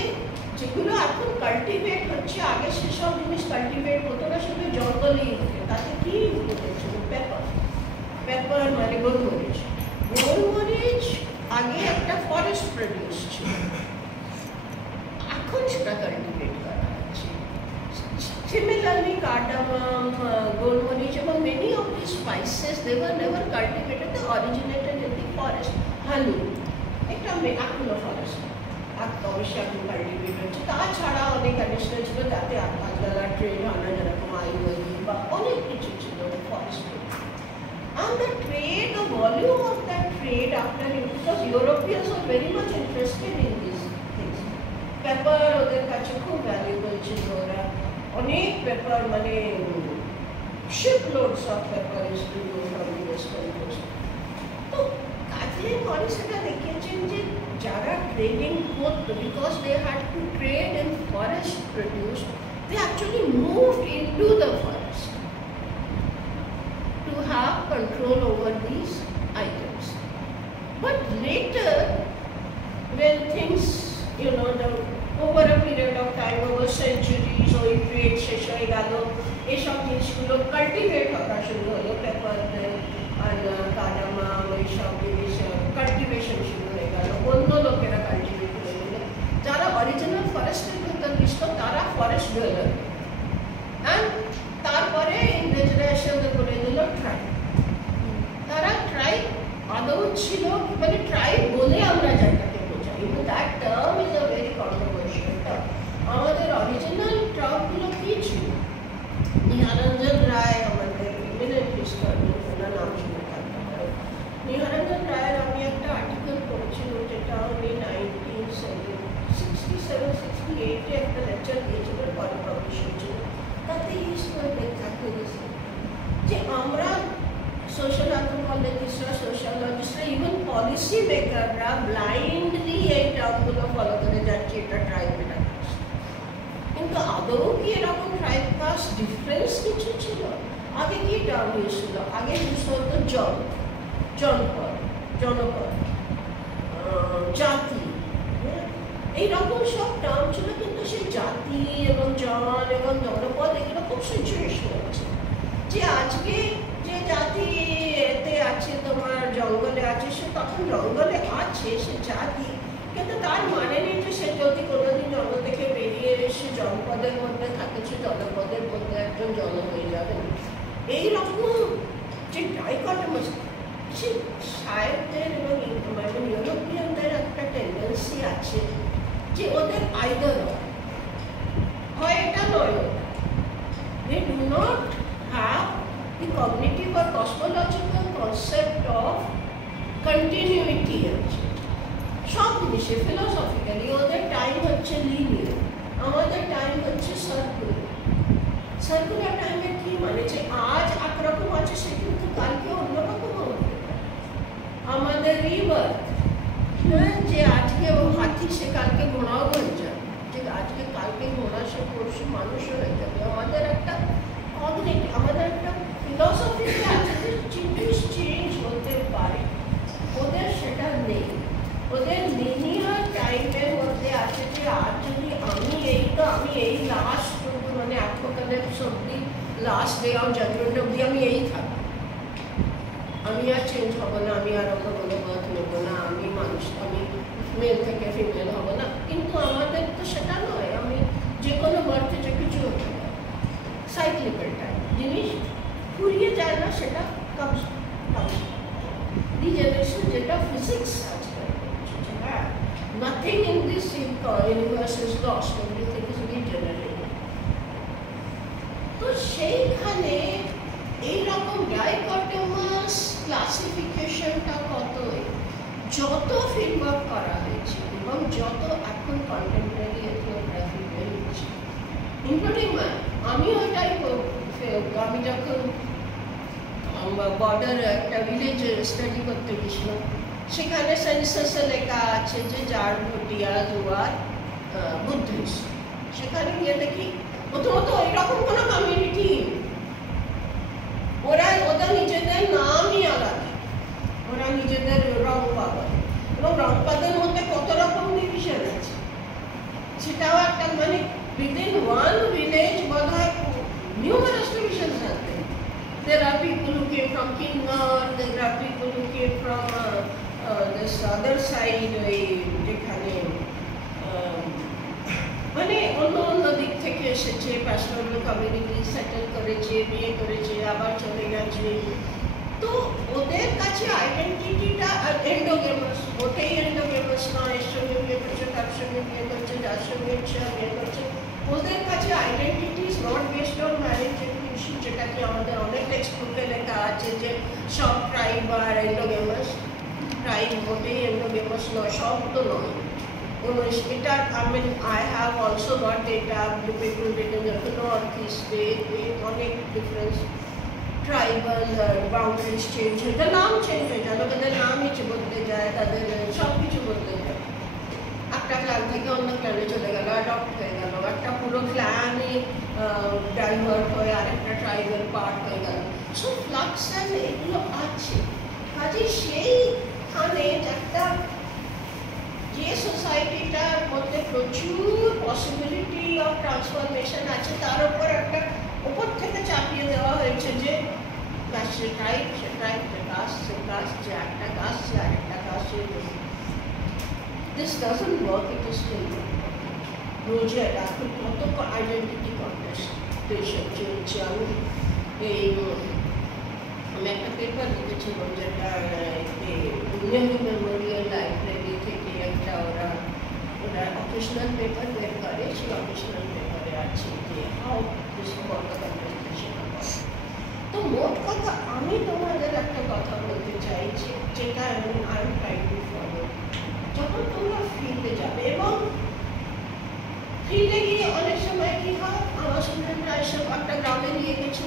যেগুলো এখন কাল্টিভেট হচ্ছে, আগে সেসব জিনিস কাল্টিভেট হতো না, সেগুলো জঙ্গলেই হতো। তাতে কি হতেছিল? পেপার মানে গোলমরিচ। গোলমরিচ আগে একটা ফরেস্ট প্রডিউস ছিল, এখন সেটা কাল্টিভেট করা হচ্ছে। Similarly, cardamom, goldmorich, among many of these spices, they were never cultivated. They originated in the forest. Hallu, একটা আকুলো ফরেস্ট, অবশ্যই এখন কাল্টিভেট হচ্ছে। তাছাড়া অনেক অ্যাডিশনাল ছিল যাতে আজকাল ট্রেড হয় না, যেরকম আইভরি বা অনেক কিছু ছিল ফরেস্টে। And the trade, the volume of that trade after it, because Europeans were very much interested in these things. Pepper ওদের কাছে খুব ভ্যালুয়েবল ছিল। ওরা অনেক পেপার মানে ship loads of pepper is to go from the western coast. তো Kathleen Morrison এটা দেখিয়েছেন যে যারা ট্রেডিং করতো, because they had to trade in forest produce, they actually moved into the forest to have control over these items. But later, when things, you know, over a period of time, over centuries, or trade শেষ হয়ে গেল, এইসব জিনিসগুলো কাল্টিভেট করা শুরু হলো, পেপার আর কার্ডামাম এইসব জিনিস কাল্টিভেশন শুরু হয়ে গেল, অন্য লোকেরা কাল্টিভেট করে দিল। যারা অরিজিনাল ফরেস্টের ভেতর মিশত তারা ফরেস্ট ডুয়েলার, অ্যান্ড তারপরে ইংরেজরা এসে ওদের করে দিল ট্রাইব। তারা ট্রাইব আদৌ ছিল মানে ট্রাইব বলে আমরা যেটাকে বোঝাই, that term is a very controversial term. আমাদের অরিজিনাল টার্মগুলো কি ছিল? নিহারঞ্জন রায় আমাদের ইমিনেন্ট হিস্টোরিয়ান, ওনার নাম শুনে থাকতে পারে। নিহারঞ্জন রায়ের আমি একটা আর্টিকেল পড়েছিলাম যেটা উনি 1967-68 একটা লেকচার দিয়েছিলেন, পরে পাবলিশ হয়েছিল। তাতে যে আমরা সোশ্যাল অ্যান্থ্রোপোলজিস্টরা, সোশ্যালজিস্টরা, ইভেন পলিসি মেকাররা ব্লাইন্ডলি এই টার্মগুলো ফলো করে যাচ্ছে, এটা ট্রাইব, এটা কাস্ট। কিন্তু আদৌ কি এরকম ট্রাইব কাস্ট ডিফারেন্স কিছু ছিল? আগে কি টার্ম ইউজ ছিল? আগে ইউজ হতো জনপদ, জাতি, এইরকম সব টার্ম ছিল। কিন্তু সেই জাতি এবং জন এবং জনপদ এগুলো খুব সিচুয়েশনাল আছে। যে আজকে যে জাতি এতে আছে, তোমার জঙ্গলে আছে, সে তখন জঙ্গলে আছে, সে জাতি, কিন্তু তার মানে নেই যে সে যদি কোনোদিন জঙ্গল থেকে বেরিয়ে এসে জনপদের মধ্যে থাকে, সে জনপদের মধ্যে একজন জন হয়ে যাবে। এইরকম যে ডাইকটমাস, সে সাহেবদের এবং ইউরোপিয়ানদের একটা টেন্ডেন্সি আছে যে ওদের আইদার হয় এটা নয় ওটা। They do not have the cognitive or cosmological concept of continuity আছে সব জিনিসে। ফিলোসফিক্যালি ওদের টাইম হচ্ছে লিনিয়ার, আমাদের টাইম হচ্ছে সার্কুলার। সার্কুলার টাইমে কি মানে যে আজ একরকম আছে সে কিন্তু কালকে অন্যরকম হতে পারে। আমাদের রিবার্থ, যে আজকে ও হাতি সে কালকে ঘোড়াও হয়ে যাবে, যে আজকে কালকে ঘোড়া সে পরশু মানুষ হয়ে যাবে। আমাদের একটা কগনিটিভ, আমাদের একটা ফিলসফিতে আছে যে জিনিস চেঞ্জ হতে পারে। ওদের সেটা নেই। ওদের লিনিয়ার টাইমের মধ্যে আছে যে আজ যদি আমি এই লাস্ট মানে অ্যাপোক্যালিপস অব্দি, লাস্ট ডে অফ জাজমেন্ট অব্দি আমি এই থাকি, আমি আর চেঞ্জ হব না, আমি আর অন্য কোনো বার্থ নেব না, আমি মানুষ, আমি মেল থেকে ফিমেল হব না। কিন্তু আমাদের তো সেটা নয়, আমি যে কোনো বার্থে যে কিছু হতে পারে। সাইক্লিক্যাল টাইম জিনিস ফুরিয়ে যায় না, সেটা কামস ডিজেনারেশন, যেটা ফিজিক্স আজকাল বলছে, হ্যাঁ, nothing in this universe is lost, everything is regenerated. তো সেইখানে এইরকম ডাইকটমাস ক্লাসিফিকেশনটা কত যত ফিল্মওয়ার্ক করা হয়েছে এবং যত এখন কন্টেম্পোরারি এথনোগ্রাফি বেরোচ্ছে, ইনক্লুডিং আমি ওইটাই আমি যখন বর্ডার একটা ভিলেজ স্টাডি করতে গেছিলাম, সেখানে সেন্সাসে লেখা আছে যে জার ভুটিয়া দুয়ার বুদ্ধিস্ট। সেখানে গিয়ে দেখি প্রথমত এরকম কোনো কমিউনিটি, ওদের নিজেদের নামই আলাদা, ওরা নিজেদের রং পাগল, এবং রং পাগলের মধ্যে কত রকম ডিভিশন আছে সেটাও একটা, মানে within one village বোধহয় numerous divisions are there. There are people who came from Kinnaur, there are people who came from this other side, যেখানে মানে অন্য অন্য দিক থেকে এসেছে, প্যাস্টোরাল কমিউনিটি সেটেল করেছে, বিয়ে করেছে, আবার চলে গেছে। তো ওদের কাছে আইডেন্টিটিটা এন্ডোগেমাস, ওটাই এন্ডোগেমাস নয়, এর সঙ্গে বিয়ে করছে, তার সঙ্গে বিয়ে করছে, যার সঙ্গে ইচ্ছা বিয়ে করছে। ওদের কাছে identity is not based on marriage issue, যেটা কি আমাদের অনেক টেক্সট বুকে লেখা আছে যে সব ট্রাইব আর এন্ডোগেমাস। ট্রাইব মোটেই এন্ডোগেমাস নয়, সব তো নয়। এটা I have also got data, the people written in the northeast, অনেক ডিফারেন্স, ট্রাইবাল বাউন্ডারিজ চেঞ্জ হয়ে যায়, নাম চেঞ্জ হয়ে যায়, লোকেদের নামই বদলে যায়, তাদের সব কিছু বদলে যায়। একটা ক্লান থেকে অন্য ক্লানে চলে গেল, অ্যাডপ্ট হয়ে গেল, একটা পুরো ক্লানই ডাইভার্ট হয়ে আরেকটা ট্রাইবাল পার্ট হয়ে গেল। সো ফ্লাকশন এগুলো আছে। কাজে সেইখানে একটা যে সোসাইটিটার মধ্যে প্রচুর পসিবিলিটি অফ ট্রান্সফরমেশন আছে, তার উপর একটা উপর থেকে চাপিয়ে দেওয়া হয়েছে যে গাছের টাইপ, সে টাইপ, যে গাছ, সে গাছ, যে একটা গাছ, সে আরেকটা গাছের। This doesn't work, it is still রোজে এখন কত আইডেন্টিটি কন্টেস্টেশন চলছে। আমি একটা পেপার লিখেছিলাম যেটা নেহরু মেমোরিয়াল লাইব্রেরি থেকে একটা ওরা অকেশনাল পেপার বের করে, সেই অকেশনাল পেপারে আছে যে হাউ দিস কন্টেস্টেশন। তো মোট কথা আমি তোমাদের একটা কথা বলতে চাইছি, যেটা আমি ট্রাই টু ফলো। যখন তোমরা ফিল্ডে যাবে, এবং ফিল্ডে গিয়ে অনেক সময় কি হয়, আমার স্টুডেন্টরা এসব একটা গ্রামে নিয়ে গেছে,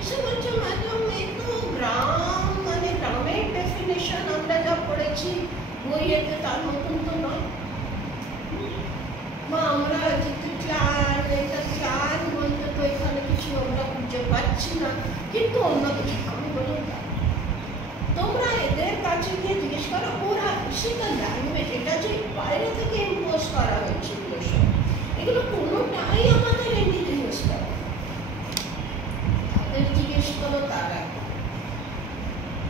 এসব হচ্ছে ম্যাডাম এই তো গ্রাম, মানে গ্রামের ডেফিনেশন আমরা যা পড়েছি বইয়েতে তার মতন তো নয়। বা আমরা ক্লান, এটা ক্লান বলতে তো এখানে কিছু আমরা খুঁজে পাচ্ছি না, কিন্তু অন্য কিছু। আমি বলুন তোমরা এদের কাছে গিয়ে জিজ্ঞেস করো, ওরা সেটা ল্যাঙ্গুয়েজ, এটা যে বাইরে থেকে ইম্পোজ করা হয়েছে, এগুলো কোনোটাই আমাদের ইন্ডিজিনিয়াস করা। তাদের জিজ্ঞেস করো, তারা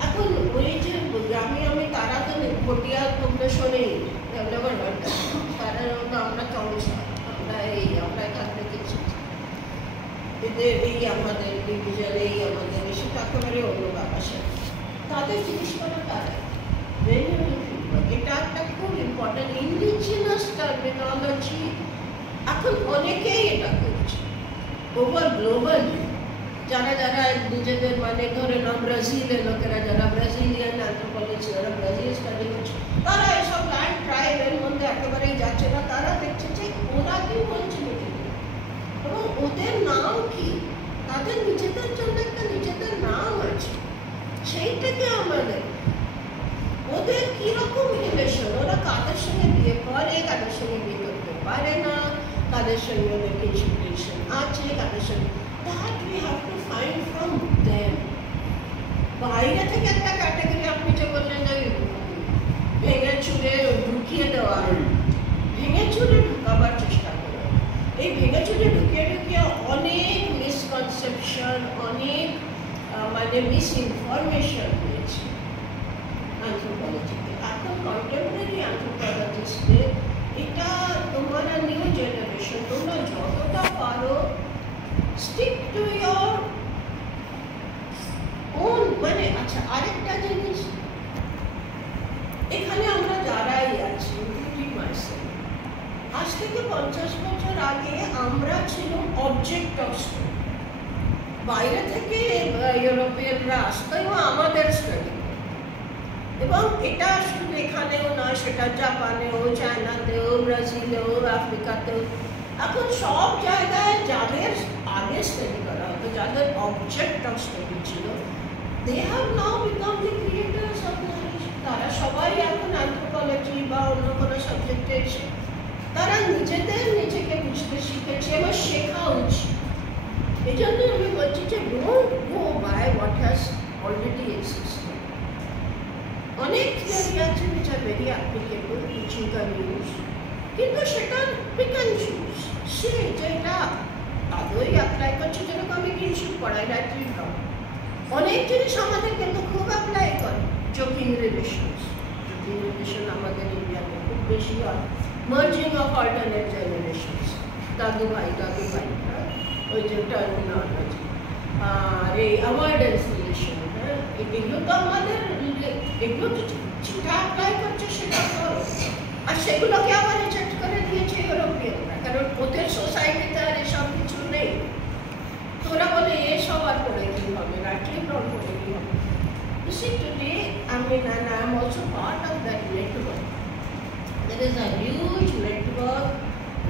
এখন ওই যে গ্রামে আমি তারা তো ভটিয়া তোমরা শোনেই, তারা আমরা চমসা, আমরা আমরা এখান থেকে এদের আমাদের ডিভিশন, আমাদের সেটা একেবারে অন্য ভাষা। তাদের জিজ্ঞেস করো, তারা এটা একটা খুব ইম্পর্টেন্ট ইন্ডিজিনাস টার্মিনোলজি। এখন অনেকেই এটা করছে ওভার গ্লোবালি, যারা যারা নিজেদের, মানে ধরে নাও ব্রাজিলের লোকেরা, যারা ব্রাজিলিয়ান অ্যান্থ্রোপোলজি, যারা ব্রাজিল স্টাডি করছে, তারা এসব ল্যান্ড ট্রাইবের মধ্যে একেবারেই যাচ্ছে না। তারা দেখছে যে ওরা কি বলছে নিজেদের, এবং ওদের নাম কি, তাদের নিজেদের জন্য একটা নিজেদের নাম আছে, সেইটাকে আমাদের ওদের কিরকম রিলেশন, ওরা কাদের সঙ্গে বিয়ে করে, কাদের সঙ্গে বিয়ে করতে পারে না, কাদের সঙ্গে ওদের ইনস্পিরেশন আছে, কাদের সঙ্গে, that we have to find from them. বাইরে থেকে একটা ক্যাটাগরি আপনি যে বললেন যে ভেঙে চুরে ঢুকিয়ে দেওয়া, ভেঙে চুরে ঢুকাবার চেষ্টা করে, এই ভেঙে চুরে ঢুকিয়ে ঢুকিয়ে অনেক মিসকনসেপশন, অনেক মানে মিস ইনফরমেশন হয়েছে অ্যানথ্রোপোলজিতে। এখন কন্টেম্পোরারি অ্যানথ্রোপোলজিস্টদের এটা তোমরা নিউ জেনারেশন, তোমরা যতটা পারো স্টিক টু ইয়োর ওন। মানে আচ্ছা, আরেকটা জিনিস, এখানে আমরা যারাই আছি, আজ থেকে 50 বছর আগে আমরা ছিলাম অবজেক্ট অফ স্টাডি। বাইরে থেকে ইউরোপিয়ানরা আসতো এবং আমাদের স্টাডি, এবং এটা শুধু এখানেও না, সেটা জাপানেও, চায়নাতেও, ব্রাজিলেও, আফ্রিকাতেও, এখন সব জায়গায় যাদের আগে স্টাডি করা হতো, যাদের অবজেক্ট অফ স্টাডি ছিল, they have now become the creators of knowledge. তারা সবাই এখন অ্যানথ্রোপোলজি বা অন্য কোনো সাবজেক্টে এসে তারা নিজেকে বুঝতে শিখেছে এবং শেখা উচিত। এই জন্য আমি বলছি যে don't go by what has already existed. অনেক থিওরি আছে which are very applicable which you can use, কিন্তু সেটা pick and choose। সে যেটা আদৌই অ্যাপ্লাই করছে, যেরকম আমি কিনশিপ পড়াই, রাইটলি রং, অনেক জিনিস আমাদের কিন্তু খুব অ্যাপ্লাই করে। জোকিং রিলেশন আমাদের ইন্ডিয়াতে খুব বেশি হয়। মার্জিং অফ অল্টারনেট জেনারেশনস, দাদু ভাই ওই যে টার্মিনোলজি, আর এই অ্যাভয়েডেন্স রিলেশন, হ্যাঁ, এগুলো তো আমাদের, এগুলো তো যেটা অ্যাপ্লাই করছে সেটা করো। আর সেগুলোকে আবার রিজেক্ট করে দিয়েছে ইউরোপিয়ানরা, কারণ ওদের সোসাইটিতে আর এসব কিছু নেই। তোরা বলে এসব আর করে কি হবে, রাইটলি রং করে কি হবে। You see, today, I mean, and I am also part of that network. There is a huge network,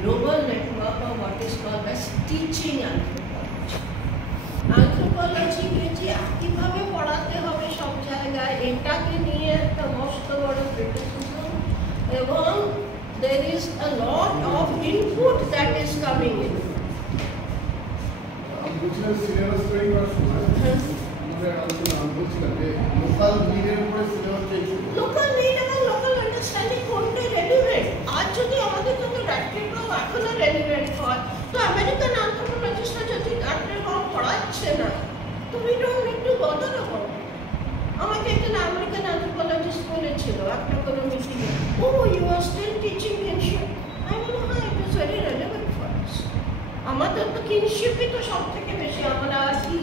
global network of what is called as teaching anthropology. Anthropology কে যে একইভাবে পড়াতে হবে সব জায়গায়, এটাকে নিয়ে একটা মস্ত বড় criticism, এবং there is a lot of input that is coming in. Syllabus তৈরি করার সময় আমাদের আলোচনা বলছিলাম যে লোকাল নিডের উপরে সিলেবাস তৈরি, লোকাল নিড এবং লোকাল আন্ডারস্ট্যান্ডিং কোনটা রেলিভেন্ট। আজ যদি আমাদের জন্য রাইটলি রং এখনো রেলিভেন্ট হয়, তো আমেরিকান অ্যানথ্রোপোলজিস্টরা যদি রাইটলি রং পড়াচ্ছে না, তো we don't need to bother about it. আমাকে একজন আমেরিকান অ্যানথ্রোপোলজিস্ট বলেছিল একটা কোনো মিটিংয়ে, oh you are still teaching kinship. আমি বললাম, হ্যাঁ, it is very relevant for us. আমাদের তো কিনশিপই তো সব থেকে বেশি, আমরা আর কি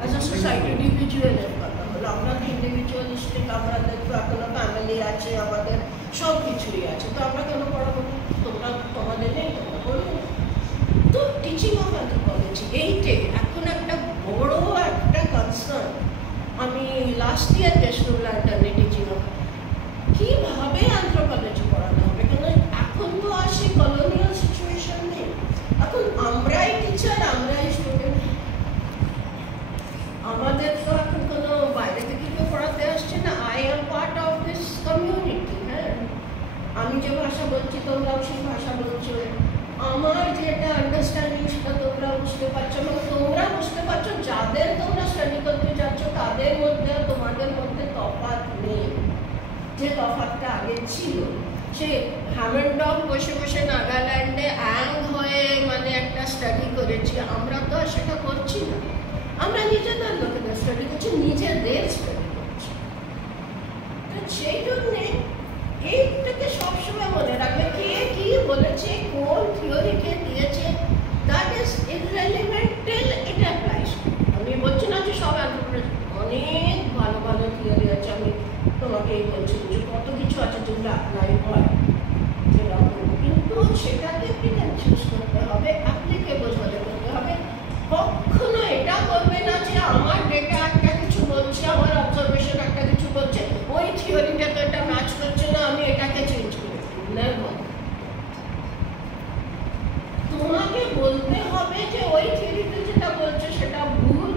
অ্যাজ আ সোসাইটি ইন্ডিভিজুয়ালের কথা হলো, আমরা তো ইন্ডিভিজুয়ালিস্টিক, আমাদের তো এখনো ফ্যামিলি আছে, আমাদের সব কিছুই আছে, তো আমরা কেন পড়াবো? তোমরা তোমাদের নেই, তোমরা বলবো। তো টিচিং অফ অ্যানথ্রোপোলজি এইটে এখন একটা বড় একটা কনসার্ন। আমি লাস্ট ইয়ার গেছিলাম লন্ডনে টিচিং অফ, কীভাবে অ্যানথ্রোপোলজি পড়ানো হবে, কেন এখন তো আর সেই কলোনিয়াল সিচুয়েশন নেই। এখন আমরাই টিচার, আমরাই স্টুডেন্ট, আমাদের তো এখন কোনো বাইরে থেকে কেউ পড়াতে আসছে না। I am part of this community. হ্যাঁ, আমি যে ভাষা বলছি তোমরাও সেই ভাষা বলছো, আমার যেটা আন্ডারস্ট্যান্ডিং সেটা তোমরা বুঝতে পারছো, এবং তোমরা বুঝতে পারছো যাদের তোমরা স্টাডি করতে যাচ্ছ তাদের মধ্যে তোমাদের মধ্যে তফাৎ নেই, যে তফাৎটা আগে ছিল। সে হ্যামেন্ডম বসে বসে নাগাল্যান্ডে অ্যাং হয়ে মানে একটা স্টাডি করেছি, আমরা তো আর সেটা করছি না। আমরা নিজেদের লোকেদের স্টাডি করছি, নিজেদের স্টাডি করছি। তো সেই জন্যে এইটাকে সবসময় মনে রাখবে, কে কি বলেছে, কোন থিওরি কে দিয়েছে, দ্যাট ইজ ইররেলেভেন্ট টিল ইট অ্যাপ্লাইজ। আমি বলছি না যে সব অ্যানথ্রোপোলজি, অনেক ভালো ভালো থিওরি আছে, আমি তোমাকে বলছি যে কত কিছু আছে যেগুলো অ্যাপ্লাই হয় সেরকম, কিন্তু সেটাকে পিক অ্যান্ড চুজ করতে হবে, অ্যাপ্লিকেবল হলে করতে হবে। কখনো এটা করবে না যে আমার ডেটা একটা কিছু বলছে, আমার অবজারভেশন একটা কিছু বলছে, ওই থিওরিটা তো এটা ম্যাচ করছে না, আমি এটাকে চেঞ্জ করে নেব। তোমাকে বলতে হবে যে ওই থিওরিতে যেটা বলছে সেটা ভুল,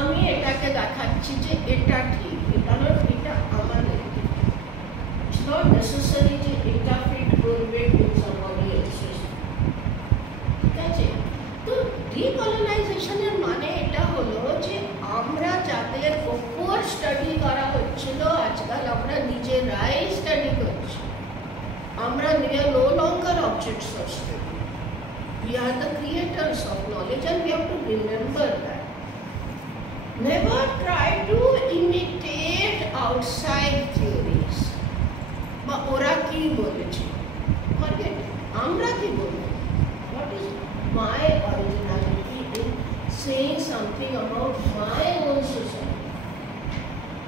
আমি এটাকে দেখাচ্ছি যে এটা ঠিক, কারণ এটা আমাদের। ইটস নট নেসেসারি যে এটা ফিট করবে উইথ সামবডি এলসেস। ঠিক আছে? তো ডিকলোনাইজেশনের মানে এটা হলো যে আমরা যাদের ওপর স্টাডি করা হচ্ছিল, আজকাল আমরা নিজেরাই স্টাডি করছি। আমরা no longer objects of study. We are the creators of knowledge, and we have to remember that. Never try to imitate outside theories. বা ওরা কি বলেছে, forget it. আমরা কি বলবো? What is my originality in saying something about my own society?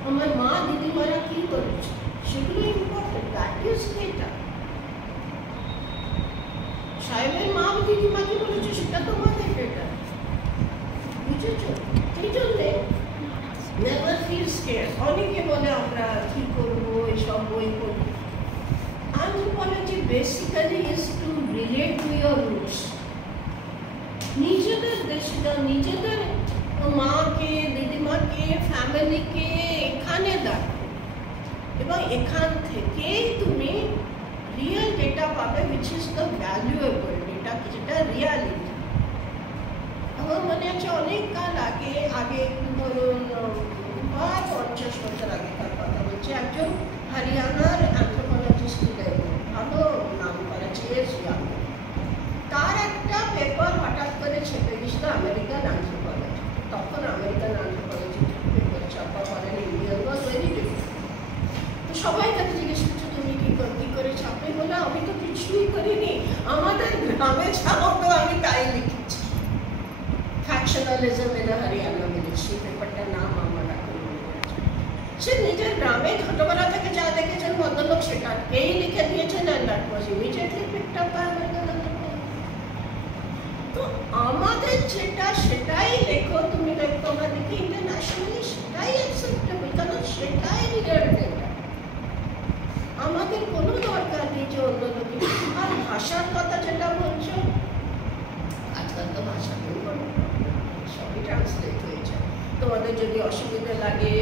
আমার মা দিদিমারা কি করেছে সেগুলো ইম্পর্টেন্ট, দ্যাট ইজ ডেটা। সাহেবের মা দিদিমা কি বলেছে সেটা তোমাদের ডেটা, বুঝেছ? সেই জন্যে নেভার feel scared. অনেকে বলে আমরা কি করবো এসব বই পড়বো। Anthropology basically is to relate to your roots. নিজেদের দেশটা, নিজেদের মাকে, দিদিমাকে, ফ্যামিলিকে এখানে দেখো এবং এখান থেকেই তুমি রিয়েল ডেটা পাবে, which is the valuable data, যেটা রিয়ালিটি। আমার মনে আছে অনেক কাল আগে ধরুন 50 বছর আগেকার কথা বলছি, একজন হরিয়ানার অ্যানথ্রোপোলজিস্ট ছিলেন, ভালো নাম করেছে, তার একটা পেপার হঠাৎ করে ছেপে গেছিল আমেরিকান অ্যানথ্রোপোলজি। তখন আমেরিকান অ্যানথ্রোপোলজি পেপার ছাপা করেন, ইন্ডিয়ান ওয়াজ ভেরি ডিফারেন্ট। তো সবাই তাকে জিজ্ঞেস করছে তুমি কি করে ছাপে? বলে আমি তো কিছুই করিনি, আমাদের গ্রামে যা হতো আমি তাই লিখেছি। ফ্যাকশনালিজম ইন হরিয়ানা মিলিটারি, পেপারটার নাম আমার এখন মনে পড়েছে। সে নিজের গ্রামে ছোটবেলা থেকে যা দেখেছেন ভদ্রলোক সেটাকেই লিখে দিয়েছেন, and that was immediately picked up by American anthropology. তো আমাদের যেটা সেটাই লেখো, তুমি দেখো আমরা দেখি ইন্টারন্যাশনালি সেটাই অ্যাকসেপ্টেবল, কারণ সেটাই রিয়েল ডেটা। আমাদের কোনো দরকার নেই যে অন্য লোকে। আর ভাষার কথা যেটা বলছো, আজকাল তো ভাষা সবই ট্রান্সলেট হয়েছে। তোমাদের যদি অসুবিধা লাগে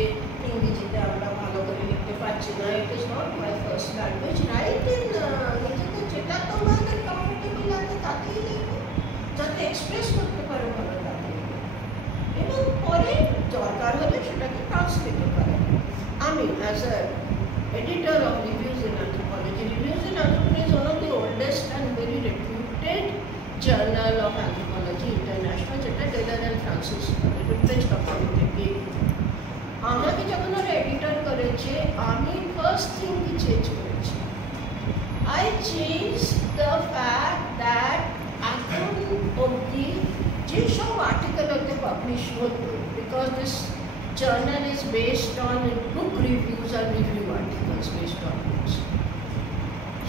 ইংরেজিতে আমরা ভালো করে লিখতে পারছি না, it is not my first language, right in নিজেদের যেটা তোমাদের কমফোর্টেবল লাগে তাতেই লিখো, যাতে এক্সপ্রেস করতে পারো ভালো তাতে। এবং পরে দরকার হলে সেটাকে ট্রান্সলেট করে। আমি as a editor of Reviews in Anthropology. Reviews in Anthropology is one of the oldest and very reputed journal of anthropology international, যেটা টেলর এন্ড ফ্রান্সিস রিপ্রেস ডকুমেন্ট থেকে। আমাকে যখন ওরা এডিটর করেছে, আমি ফার্স্ট থিং কি চেঞ্জ করেছি, I changed the fact that এখন অবধি যেসব আর্টিকেল ওতে পাবলিশ হতো, because this journal is based on book reviews and review articles based on books,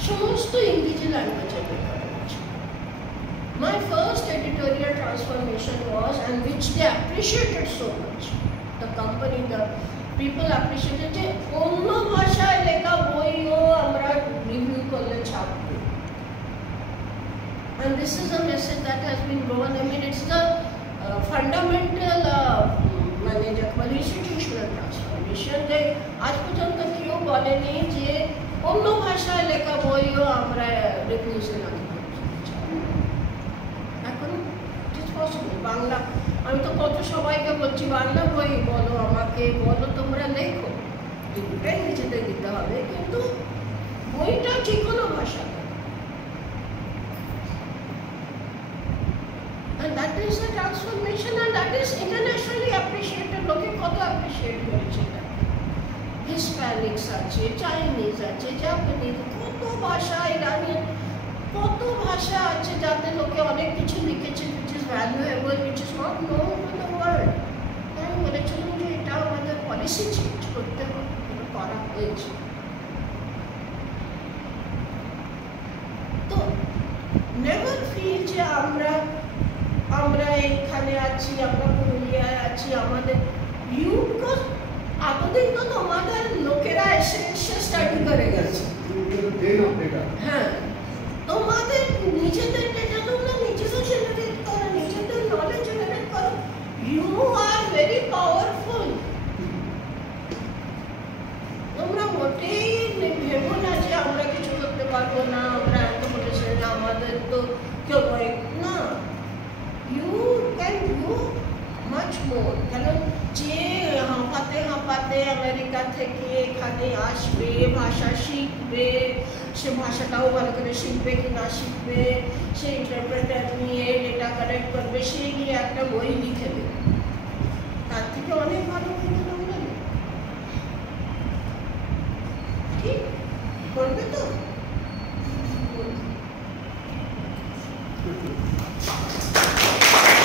সমস্ত ইংরেজি ল্যাঙ্গুয়েজে লেখা হয়েছে। My first editorial transformation was, and which they appreciated so much, the company, the people appreciated, যে অন্য ভাষায় লেখা বইও আমরা রিভিউ করলে ছাপবো। And this is a message that has been grown. I mean, it's the fundamental মানে যখন ইনস্টিটিউশনাল ট্রান্সফরমেশন, যে আজ পর্যন্ত কেউ বলেনি যে অন্য ভাষায় লেখা বইও আমরা রিভিউজে এখন ইটস পসিবল। বাংলা, আমি তো কত সবাইকে বলছি বাংলা বই বলো, আমাকে বলো, তোমরা লেখো, দুটাই নিজেদের দিতে হবে, কিন্তু বইটা যে কোনো ভাষাতে। And that is a transformation, and that is internationally appreciated. লোকে কত appreciate করেছে এটা। হিসপ্যানিক্স আছে, চাইনিজ আছে, জাপানিজ, কত ভাষা, ইরানিয়ান, কত ভাষা আছে যাতে লোকে অনেক কিছু লিখেছে, which is valuable, which is not known to the world. আমি বলেছিলাম যে এটা আমাদের পলিসি চেঞ্জ করতে হবে, এটা করা হয়েছে। তো নেভার ফিল যে আমরা এখানে আছি, আমরা পুরুলিয়ায় আছি, আমাদের ইউ, বিকজ এতদিন তো তোমাদের লোকেরা এসে স্টাডি করে গেছে। হ্যাঁ, তোমাদের নিজেদের ডেটা তোমরা নিজেদের জেনারেট করো, নিজেদের নলেজ জেনারেট করো। You are very powerful. তোমরা মোটেই ভেবো না যে আমরা কিছু করতে পারবো না, আমরা এত বলেছি না, আমাদের তো কেউ না। You can do much more. কারণ যে হাঁপাতে আমেরিকা থেকে এখানে আসবে, ভাষা শিখবে, সে ভাষাটাও ভালো করে শিখবে কি না শিখবে, সে ইন্টারপ্রেটার নিয়ে ডেটা কালেক্ট করবে, সে গিয়ে একটা বই লিখে দেবে, তার থেকে অনেক ভালো বই তোমরা ঠিক করবে তো।